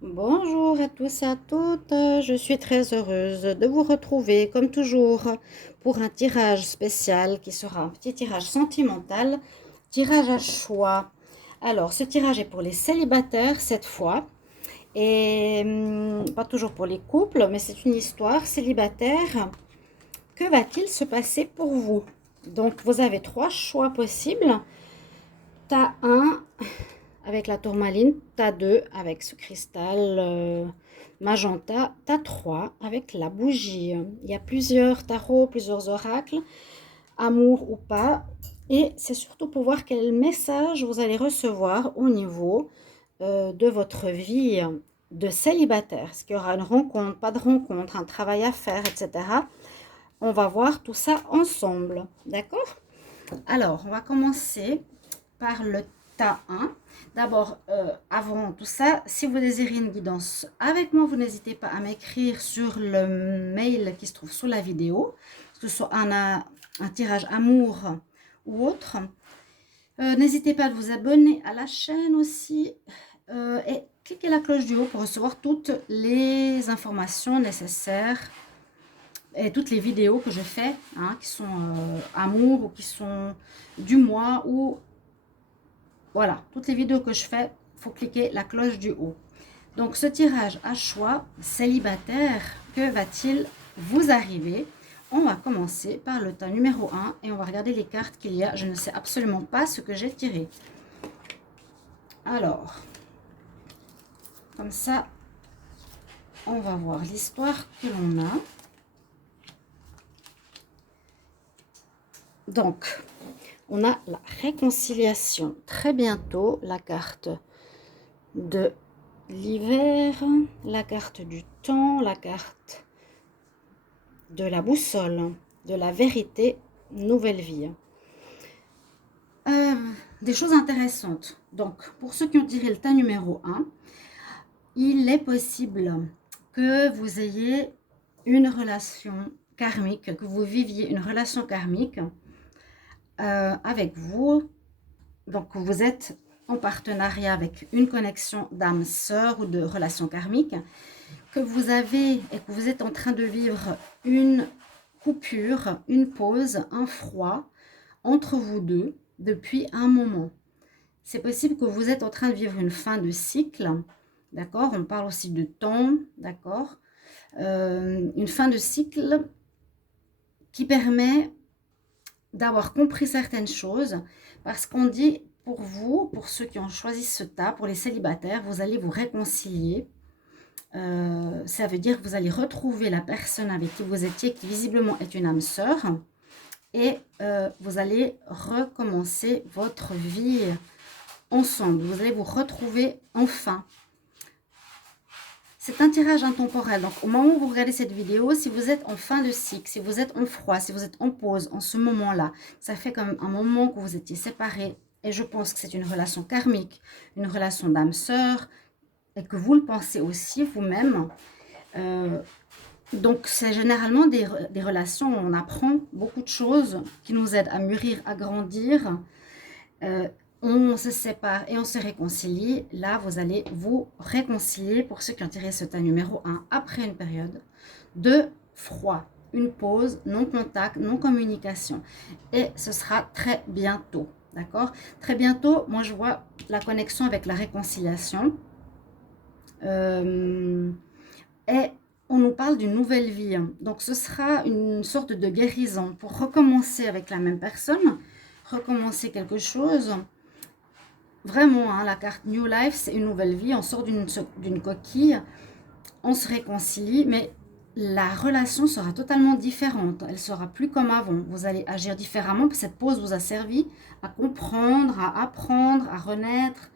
Bonjour à tous et à toutes, je suis très heureuse de vous retrouver comme toujours pour un tirage spécial qui sera un petit tirage sentimental, tirage à choix. Alors ce tirage est pour les célibataires cette fois et pas toujours pour les couples, mais c'est une histoire célibataire. Que va-t-il se passer pour vous? Donc vous avez trois choix possibles. T'as un avec la tourmaline, t'as 2 avec ce cristal magenta, t'as 3 avec la bougie. Il y a plusieurs tarots, plusieurs oracles, amour ou pas. Et c'est surtout pour voir quel message vous allez recevoir au niveau de votre vie de célibataire. Est-ce qu'il y aura une rencontre, pas de rencontre, un travail à faire, etc. On va voir tout ça ensemble. D'accord? Alors, on va commencer par le tas 1. D'abord, avant tout ça, si vous désirez une guidance avec moi, vous n'hésitez pas à m'écrire sur le mail qui se trouve sous la vidéo, que ce soit un tirage amour ou autre. N'hésitez pas à vous abonner à la chaîne aussi et cliquez la cloche du haut pour recevoir toutes les informations nécessaires et toutes les vidéos que je fais, hein, qui sont amour ou qui sont du mois ou voilà, toutes les vidéos que je fais, il faut cliquer la cloche du haut. Donc ce tirage à choix célibataire, que va-t-il vous arriver? On va commencer par le tas numéro 1 et on va regarder les cartes qu'il y a. Je ne sais absolument pas ce que j'ai tiré. Alors, comme ça, on va voir l'histoire que l'on a. Donc, on a la réconciliation. Très bientôt, la carte de l'hiver, la carte du temps, la carte de la boussole, de la vérité, nouvelle vie. Des choses intéressantes. Donc, pour ceux qui ont tiré le tas numéro 1, il est possible que vous ayez une relation karmique, que vous viviez une relation karmique avec vous. Donc, vous êtes en partenariat avec une connexion d'âme sœur ou de relation karmique, que vous avez et que vous êtes en train de vivre une coupure, une pause, un froid entre vous deux depuis un moment. C'est possible que vous êtes en train de vivre une fin de cycle, d'accord? On parle aussi de temps, d'accord? Une fin de cycle qui permet d'avoir compris certaines choses, parce qu'on dit pour vous, pour ceux qui ont choisi ce tas, pour les célibataires, vous allez vous réconcilier. Ça veut dire que vous allez retrouver la personne avec qui vous étiez, qui visiblement est une âme sœur, et vous allez recommencer votre vie ensemble. Vous allez vous retrouver enfin. C'est un tirage intemporel. Donc, au moment où vous regardez cette vidéo, si vous êtes en fin de cycle, si vous êtes en froid, si vous êtes en pause en ce moment-là, ça fait comme un moment que vous étiez séparés. Et je pense que c'est une relation karmique, une relation d'âme sœur, et que vous le pensez aussi vous-même. Donc, c'est généralement des relations où on apprend beaucoup de choses qui nous aident à mûrir, à grandir. On se sépare et on se réconcilie. Là, vous allez vous réconcilier pour ceux qui ont tiré ce tas numéro 1 après une période de froid, une pause, non contact, non communication. Et ce sera très bientôt, d'accord? Très bientôt, moi je vois la connexion avec la réconciliation. Et on nous parle d'une nouvelle vie. Donc ce sera une sorte de guérison pour recommencer avec la même personne, recommencer quelque chose. Vraiment, hein, la carte New Life, c'est une nouvelle vie. On sort d'une coquille, on se réconcilie, mais la relation sera totalement différente. Elle sera plus comme avant. Vous allez agir différemment. Cette pause vous a servi à comprendre, à apprendre, à renaître.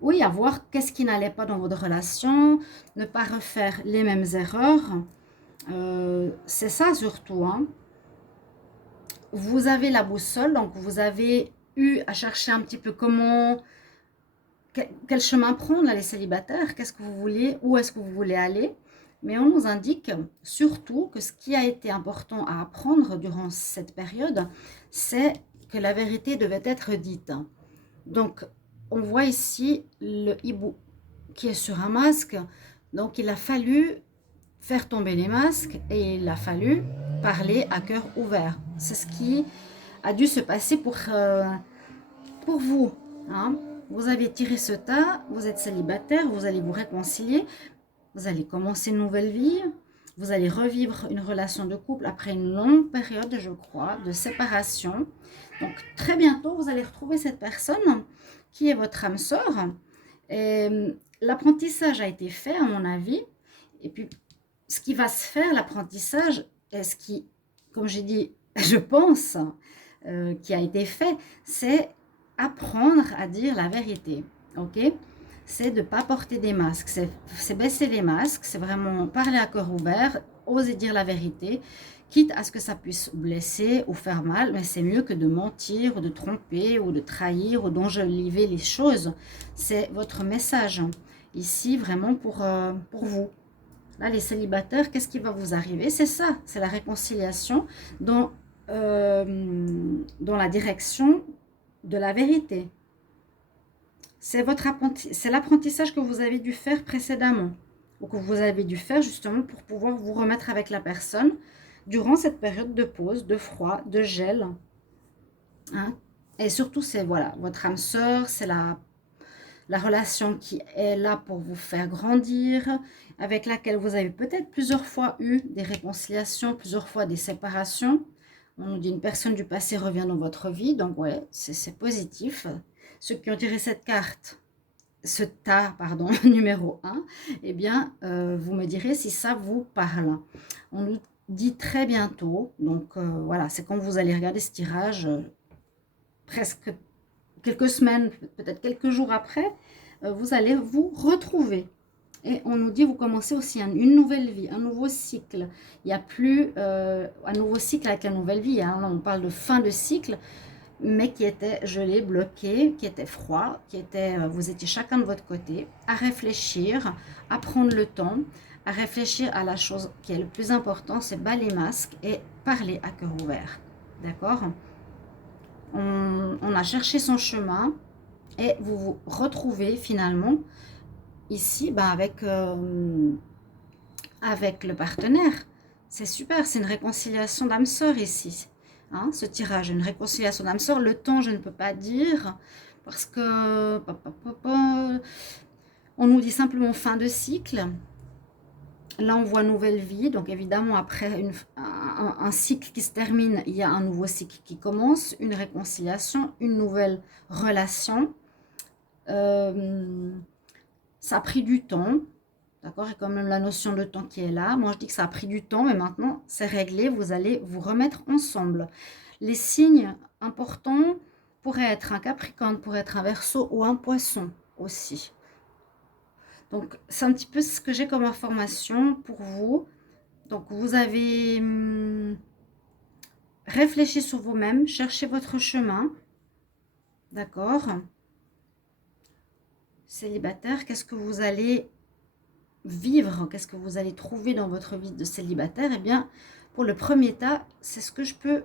Oui, à voir qu'est-ce qui n'allait pas dans votre relation, ne pas refaire les mêmes erreurs. C'est ça surtout, hein. Vous avez la boussole, donc vous avez eu à chercher un petit peu quel chemin prendre là, les célibataires, qu'est-ce que vous voulez, où est-ce que vous voulez aller. Mais on nous indique surtout que ce qui a été important à apprendre durant cette période, c'est que la vérité devait être dite. Donc, on voit ici le hibou. qui est sur un masque. Donc, il a fallu faire tomber les masques et il a fallu parler à cœur ouvert. C'est ce qui a dû se passer pour vous. Hein. Vous avez tiré ce tas, vous êtes célibataire, vous allez vous réconcilier, vous allez commencer une nouvelle vie, vous allez revivre une relation de couple après une longue période, je crois, de séparation. Donc, très bientôt, vous allez retrouver cette personne qui est votre âme sœur. L'apprentissage a été fait, à mon avis. Et puis, ce qui va se faire, l'apprentissage, et ce qui, comme j'ai dit, je pense, qui a été fait, c'est apprendre à dire la vérité. Ok? C'est de ne pas porter des masques, c'est baisser les masques, c'est vraiment parler à cœur ouvert, oser dire la vérité, quitte à ce que ça puisse blesser ou faire mal, mais c'est mieux que de mentir ou de tromper ou de trahir ou d'enjoliver les choses. C'est votre message ici vraiment pour vous. Là, les célibataires, qu'est-ce qui va vous arriver? C'est ça, c'est la réconciliation dans la direction de la vérité. C'est l'apprentissage que vous avez dû faire précédemment ou que vous avez dû faire justement pour pouvoir vous remettre avec la personne durant cette période de pause, de froid, de gel. Hein. Et surtout, c'est voilà, votre âme sœur, c'est la relation qui est là pour vous faire grandir, avec laquelle vous avez peut-être plusieurs fois eu des réconciliations, plusieurs fois des séparations. On nous dit une personne du passé revient dans votre vie, donc ouais, c'est positif. Ceux qui ont tiré cette carte, ce tas, pardon, numéro 1, eh bien, vous me direz si ça vous parle. On nous dit très bientôt, donc voilà, c'est quand vous allez regarder ce tirage, presque quelques semaines, peut-être quelques jours après, vous allez vous retrouver. Et on nous dit, vous commencez aussi une nouvelle vie, un nouveau cycle. Il n'y a plus un nouveau cycle avec la nouvelle vie. Hein. Là, on parle de fin de cycle, mais qui était gelé, bloqué, qui était froid, qui était, vous étiez chacun de votre côté, à réfléchir, à prendre le temps, à réfléchir à la chose qui est le plus important, c'est bas les masques et parler à cœur ouvert. D'accord? On a cherché son chemin et vous vous retrouvez finalement ici avec le partenaire. C'est super, c'est une réconciliation d'âme sœur ici. Hein, ce tirage, une réconciliation d'âme sœur. Le temps, je ne peux pas dire parce que on nous dit simplement fin de cycle. Là, on voit nouvelle vie. Donc, évidemment, après un cycle qui se termine, il y a un nouveau cycle qui commence, une réconciliation, une nouvelle relation. Ça a pris du temps. D'accord? Il y a quand même la notion de temps qui est là. Moi, je dis que ça a pris du temps, mais maintenant, c'est réglé. Vous allez vous remettre ensemble. Les signes importants pourraient être un Capricorne, pourraient être un Verseau ou un Poisson aussi. Donc, c'est un petit peu ce que j'ai comme information pour vous. Donc, vous avez réfléchi sur vous-même, cherchez votre chemin. D'accord? Célibataire, qu'est-ce que vous allez vivre? Qu'est-ce que vous allez trouver dans votre vie de célibataire? Eh bien, pour le premier tas, c'est ce que je peux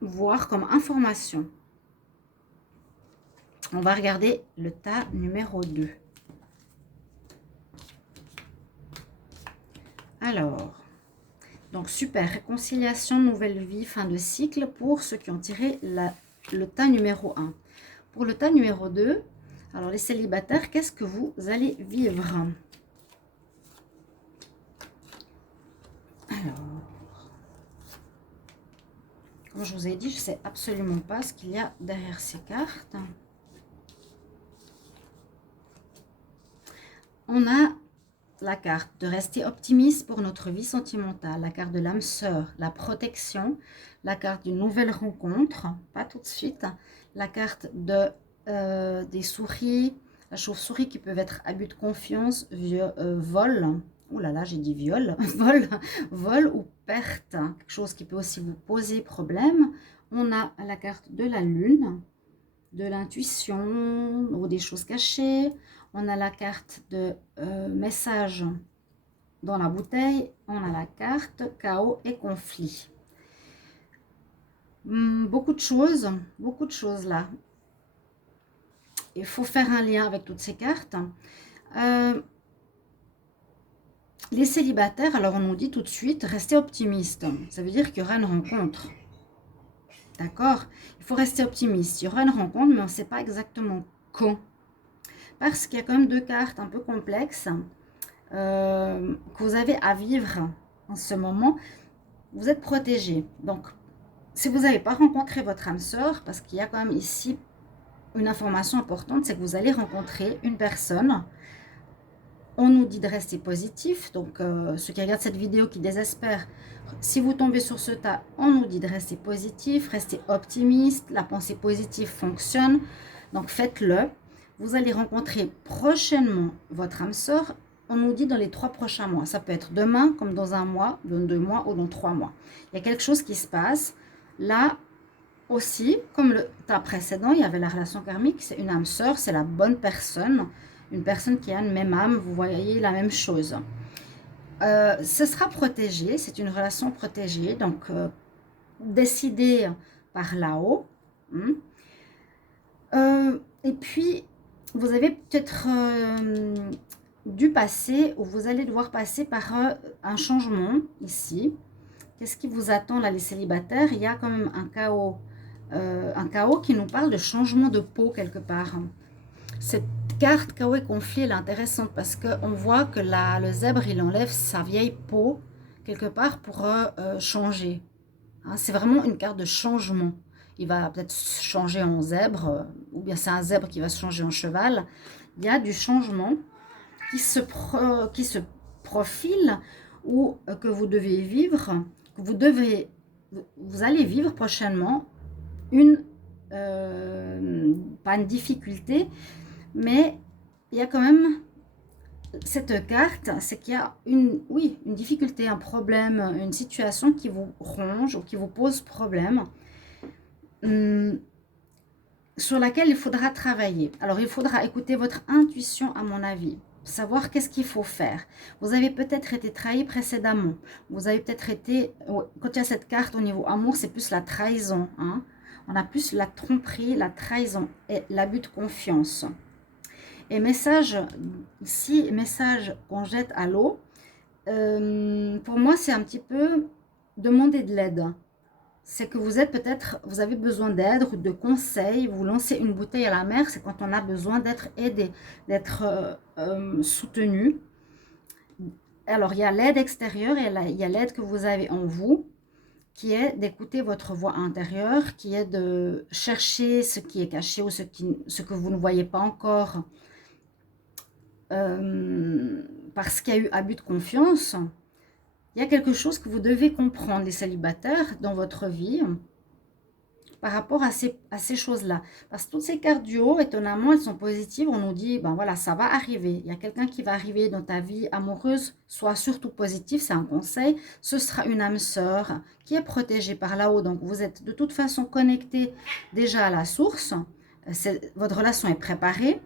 voir comme information. On va regarder le tas numéro 2. Alors, donc super, réconciliation, nouvelle vie, fin de cycle pour ceux qui ont tiré le tas numéro 1. Pour le tas numéro 2, alors les célibataires, qu'est-ce que vous allez vivre? Alors, comme je vous ai dit, je ne sais absolument pas ce qu'il y a derrière ces cartes. On a la carte de rester optimiste pour notre vie sentimentale, la carte de l'âme sœur, la protection, la carte d'une nouvelle rencontre, pas tout de suite, la carte des souris, la chauve-souris qui peuvent être abus de confiance, vol, oh là là j'ai dit viol, vol ou perte, quelque chose qui peut aussi vous poser problème. On a la carte de la lune, de l'intuition ou des choses cachées. On a la carte de message dans la bouteille. On a la carte chaos et conflit. Beaucoup de choses là. il faut faire un lien avec toutes ces cartes. Les célibataires, alors on nous dit tout de suite, restez optimiste. Ça veut dire qu'il y aura une rencontre. D'accord? Il faut rester optimiste. Il y aura une rencontre, mais on ne sait pas exactement quand. Parce qu'il y a quand même deux cartes un peu complexes que vous avez à vivre en ce moment. Vous êtes protégé. Donc, si vous n'avez pas rencontré votre âme sœur, parce qu'il y a quand même ici une information importante, c'est que vous allez rencontrer une personne. On nous dit de rester positif. Donc, ceux qui regardent cette vidéo qui désespèrent, si vous tombez sur ce tas, on nous dit de rester positif, rester optimiste. La pensée positive fonctionne. Donc, faites-le. Vous allez rencontrer prochainement votre âme sœur. On nous dit dans les 3 prochains mois. Ça peut être demain, comme dans un mois, dans 2 mois ou dans 3 mois. Il y a quelque chose qui se passe. Là aussi, comme le tas précédent, il y avait la relation karmique. C'est une âme sœur, c'est la bonne personne. Une personne qui a une même âme, vous voyez la même chose. Ce sera protégé, c'est une relation protégée. Donc, décidée par là-haut. Et puis, vous avez peut-être dû passer, ou vous allez devoir passer par un changement ici. Qu'est-ce qui vous attend là, les célibataires? Il y a quand même un chaos qui nous parle de changement de peau quelque part. Cette carte chaos et conflit, elle est intéressante parce qu'on voit que le zèbre, il enlève sa vieille peau quelque part pour changer. Hein, c'est vraiment une carte de changement. Il va peut-être changer en zèbre, ou bien c'est un zèbre qui va se changer en cheval. Il y a du changement qui se profile ou que vous devez vivre, vous allez vivre prochainement pas une difficulté, mais il y a quand même cette carte, c'est qu'il y a une difficulté, un problème, une situation qui vous ronge ou qui vous pose problème, sur laquelle il faudra travailler. Alors, il faudra écouter votre intuition, à mon avis. Savoir qu'est-ce qu'il faut faire. Vous avez peut-être été trahi précédemment. Vous avez peut-être été... Quand il y a cette carte au niveau amour, c'est plus la trahison. Hein. On a plus la tromperie, la trahison et l'abus de confiance. Et message, ici, message qu'on jette à l'eau, pour moi, c'est un petit peu demander de l'aide. C'est que vous avez besoin d'aide ou de conseils, vous lancez une bouteille à la mer, c'est quand on a besoin d'être aidé, d'être soutenu. Alors, il y a l'aide extérieure et il y a l'aide que vous avez en vous, qui est d'écouter votre voix intérieure, qui est de chercher ce qui est caché ou ce que vous ne voyez pas encore, parce qu'il y a eu abus de confiance. Il y a quelque chose que vous devez comprendre, les célibataires, dans votre vie, par rapport à ces choses-là. Parce que toutes ces cartes du haut, étonnamment, elles sont positives. On nous dit, ben voilà, ça va arriver. Il y a quelqu'un qui va arriver dans ta vie amoureuse. Sois surtout positif, c'est un conseil. Ce sera une âme sœur qui est protégée par là-haut. Donc, vous êtes de toute façon connecté déjà à la source. Votre relation est préparée.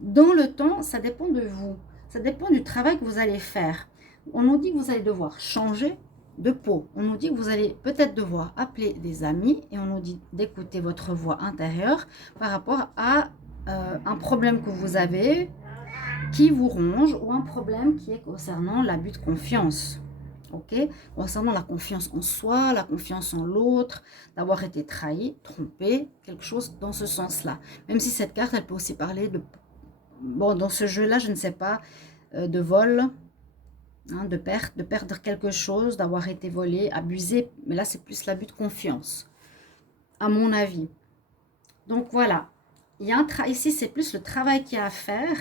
Dans le temps, ça dépend de vous. Ça dépend du travail que vous allez faire. On nous dit que vous allez devoir changer de peau. On nous dit que vous allez peut-être devoir appeler des amis et on nous dit d'écouter votre voix intérieure par rapport à un problème que vous avez qui vous ronge ou un problème qui est concernant l'abus de confiance. Ok, concernant la confiance en soi, la confiance en l'autre, d'avoir été trahi, trompé, quelque chose dans ce sens-là. Même si cette carte, elle peut aussi parler de... Bon, dans ce jeu-là, je ne sais pas, de vol, hein, de perdre quelque chose, d'avoir été volé, abusé. Mais là, c'est plus l'abus de confiance, à mon avis. Donc, voilà. Il y a ici, c'est plus le travail qu'il y a à faire.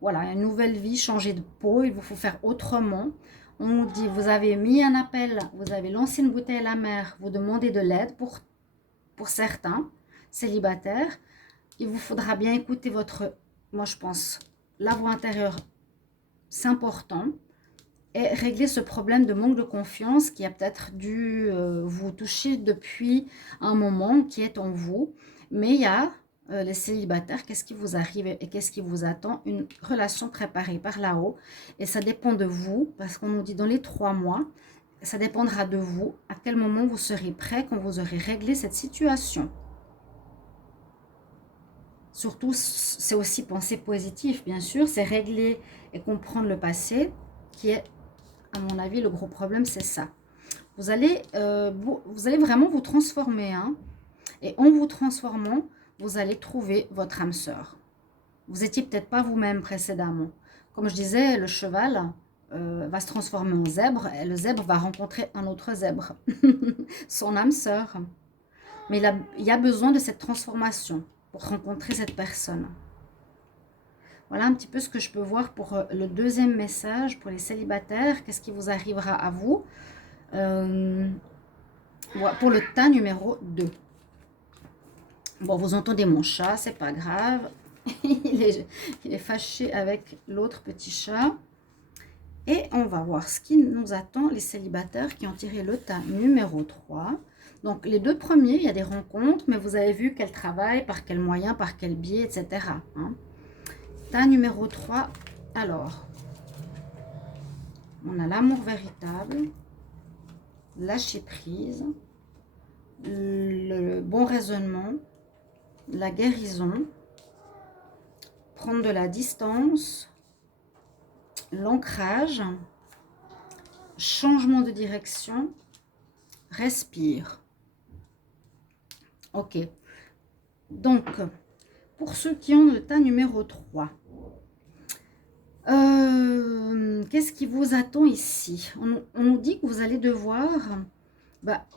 Voilà, une nouvelle vie, changer de peau, il vous faut faire autrement. On nous dit, vous avez mis un appel, vous avez lancé une bouteille à la mer, vous demandez de l'aide pour certains célibataires. Il vous faudra bien écouter moi je pense, la voix intérieure, c'est important. Et régler ce problème de manque de confiance qui a peut-être dû vous toucher depuis un moment, qui est en vous. Mais il y a les célibataires, qu'est-ce qui vous arrive et qu'est-ce qui vous attend? Une relation préparée par là-haut. Et ça dépend de vous, parce qu'on nous dit dans les 3 mois, ça dépendra de vous, à quel moment vous serez prêt quand vous aurez réglé cette situation. Surtout, c'est aussi penser positif, bien sûr. C'est régler et comprendre le passé qui est, à mon avis, le gros problème, c'est ça. Vous allez vraiment vous transformer, hein. Et en vous transformant, vous allez trouver votre âme sœur. Vous n'étiez peut-être pas vous-même précédemment. Comme je disais, le cheval va se transformer en zèbre et le zèbre va rencontrer un autre zèbre, son âme sœur. Mais il y a besoin de cette transformation pour rencontrer cette personne. Voilà un petit peu ce que je peux voir pour le deuxième message pour les célibataires. Qu'est-ce qui vous arrivera à vous pour le tas numéro 2. Bon, vous entendez mon chat, c'est pas grave. il est fâché avec l'autre petit chat. Et on va voir ce qui nous attend, les célibataires qui ont tiré le tas numéro 3. Donc, les deux premiers, il y a des rencontres, mais vous avez vu quel travail, par quel moyen, par quel biais, etc. Hein. Tas numéro 3, alors, on a l'amour véritable, lâcher prise, le bon raisonnement, la guérison, prendre de la distance, l'ancrage, changement de direction, respire. Ok. Donc, pour ceux qui ont le tas numéro 3, qu'est-ce qui vous attend ici? On nous dit que vous allez devoir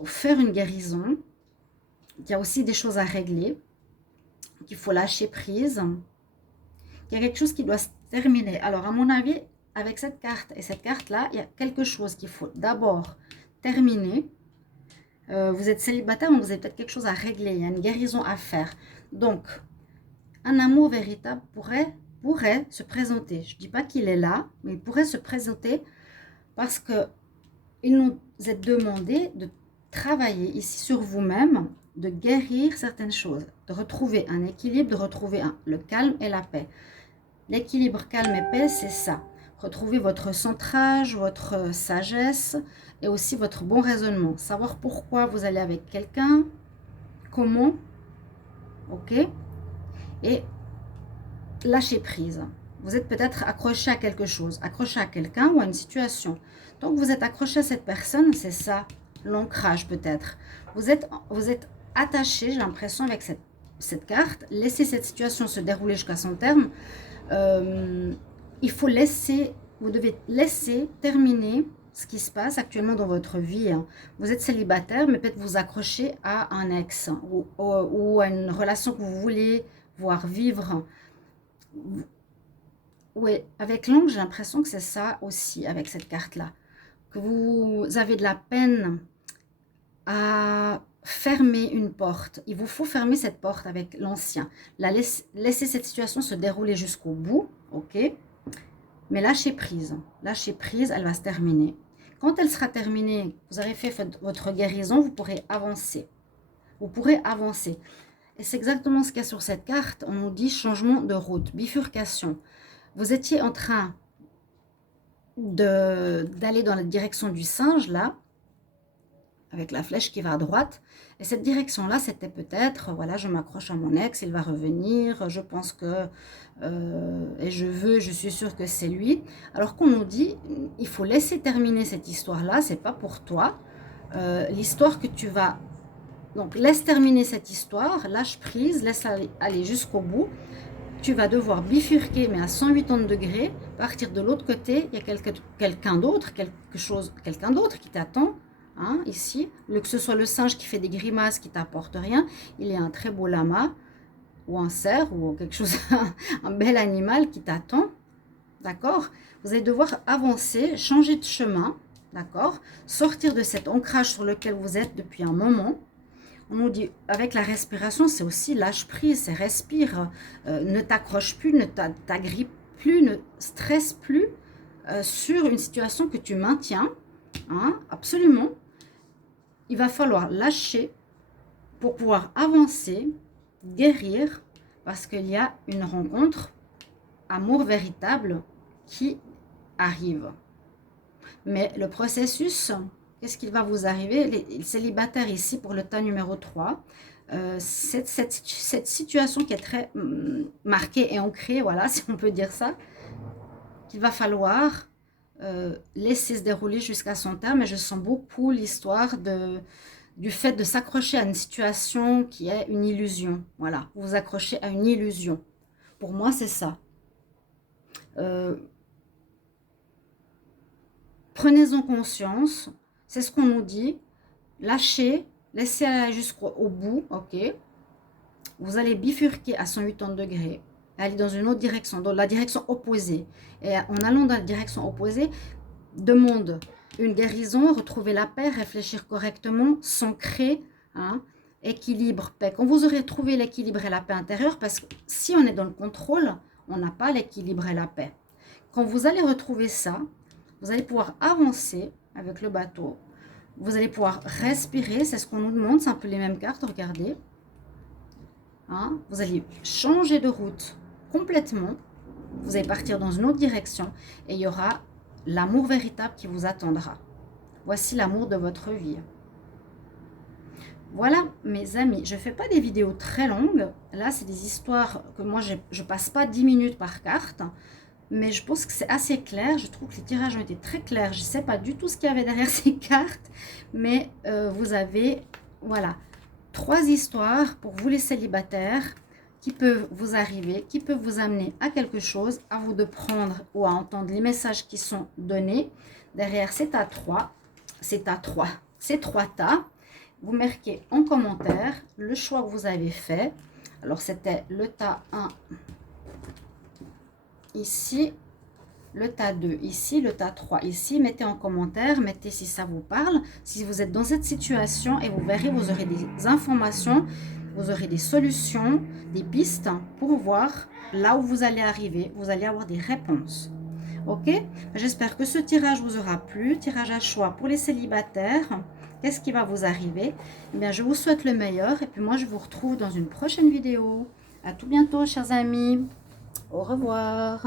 faire une guérison. Il y a aussi des choses à régler, qu'il faut lâcher prise. Il y a quelque chose qui doit se terminer. Alors, à mon avis, avec cette carte et cette carte-là, il y a quelque chose qu'il faut d'abord terminer. Vous êtes célibataire, donc vous avez peut-être quelque chose à régler. Il y a une guérison à faire. Donc, un amour véritable pourrait se présenter. Je ne dis pas qu'il est là, mais il pourrait se présenter parce que il nous est demandé de travailler ici sur vous-même, de guérir certaines choses, de retrouver un équilibre, de retrouver le calme et la paix. L'équilibre, calme et paix, c'est ça. Retrouver votre centrage, votre sagesse et aussi votre bon raisonnement. Savoir pourquoi vous allez avec quelqu'un, comment, ok? Et lâcher prise. Vous êtes peut-être accroché à quelque chose, accroché à quelqu'un ou à une situation. Donc vous êtes accroché à cette personne, c'est ça, l'ancrage peut-être. Vous êtes attaché, j'ai l'impression, avec cette carte. Laissez cette situation se dérouler jusqu'à son terme. Il faut vous devez laisser terminer ce qui se passe actuellement dans votre vie. Vous êtes célibataire, mais peut-être vous accrochez à un ex ou à une relation que vous voulez voir vivre. Oui, avec l'ange, j'ai l'impression que c'est ça aussi, avec cette carte-là. Que vous avez de la peine à fermer une porte. Il vous faut fermer cette porte avec l'ancien. Laisser cette situation se dérouler jusqu'au bout, ok? Mais lâchez prise. Lâchez prise, elle va se terminer. Quand elle sera terminée, vous aurez fait votre guérison, vous pourrez avancer. Vous pourrez avancer. Et c'est exactement ce qu'il y a sur cette carte. On nous dit changement de route, bifurcation. Vous étiez en train d'aller dans la direction du singe, là, avec la flèche qui va à droite. Et cette direction-là, c'était peut-être, voilà, je m'accroche à mon ex, il va revenir, je pense que, et je suis sûre que c'est lui. Alors qu'on nous dit, il faut laisser terminer cette histoire-là, c'est pas pour toi. L'histoire que tu vas... Donc, laisse terminer cette histoire, lâche prise, laisse aller jusqu'au bout. Tu vas devoir bifurquer, mais à 180 degrés, partir de l'autre côté, il y a quelqu'un d'autre, quelqu'un d'autre qui t'attend, hein, ici. Que ce soit le singe qui fait des grimaces, qui t'apporte rien, il y a un très beau lama, ou un cerf, ou quelque chose, un bel animal qui t'attend, d'accord? Vous allez devoir avancer, changer de chemin, d'accord? Sortir de cet ancrage sur lequel vous êtes depuis un moment. On nous dit, avec la respiration, c'est aussi lâche prise, c'est respire, ne t'accroche plus, ne t'agrippe plus, ne stresse plus sur une situation que tu maintiens, hein, absolument. Il va falloir lâcher pour pouvoir avancer, guérir, parce qu'il y a une rencontre, amour véritable, qui arrive. Mais le processus... Qu'est-ce qu'il va vous arriver? Les célibataires ici pour le tas numéro 3. cette situation qui est très marquée et ancrée, voilà, si on peut dire ça, qu'il va falloir laisser se dérouler jusqu'à son terme. Et je sens beaucoup l'histoire du fait de s'accrocher à une situation qui est une illusion. Voilà, vous vous accrochez à une illusion. Pour moi, c'est ça. Prenez-en conscience, c'est ce qu'on nous dit. Lâchez, laissez aller jusqu'au bout, ok. Vous allez bifurquer à 180 degrés, aller dans une autre direction, dans la direction opposée. Et en allant dans la direction opposée, demande une guérison, retrouver la paix, réfléchir correctement, s'ancrer, hein, équilibre, paix. Quand vous aurez trouvé l'équilibre et la paix intérieure, parce que si on est dans le contrôle, on n'a pas l'équilibre et la paix. Quand vous allez retrouver ça, vous allez pouvoir avancer avec le bateau. Vous allez pouvoir respirer, c'est ce qu'on nous demande, c'est un peu les mêmes cartes, regardez. Hein, vous allez changer de route complètement. Vous allez partir dans une autre direction et il y aura l'amour véritable qui vous attendra. Voici l'amour de votre vie. Voilà, mes amis, je ne fais pas des vidéos très longues. Là, c'est des histoires que moi, je ne passe pas 10 minutes par carte. Mais je pense que c'est assez clair. Je trouve que les tirages ont été très clairs. Je ne sais pas du tout ce qu'il y avait derrière ces cartes. Mais vous avez, voilà, 3 histoires pour vous les célibataires qui peuvent vous arriver, qui peuvent vous amener à quelque chose. À vous de prendre ou à entendre les messages qui sont donnés. Derrière, c'est à 3. C'est à 3. C'est 3 tas. Vous marquez en commentaire le choix que vous avez fait. Alors, c'était le tas 1 ici, le tas 2 ici, le tas 3 ici. Mettez en commentaire, mettez si ça vous parle, si vous êtes dans cette situation et vous verrez, vous aurez des informations, vous aurez des solutions, des pistes pour voir là où vous allez arriver. Vous allez avoir des réponses. Ok? J'espère que ce tirage vous aura plu. Tirage à choix pour les célibataires. Qu'est-ce qui va vous arriver? Eh bien, je vous souhaite le meilleur et puis moi, je vous retrouve dans une prochaine vidéo. À tout bientôt, chers amis. Au revoir.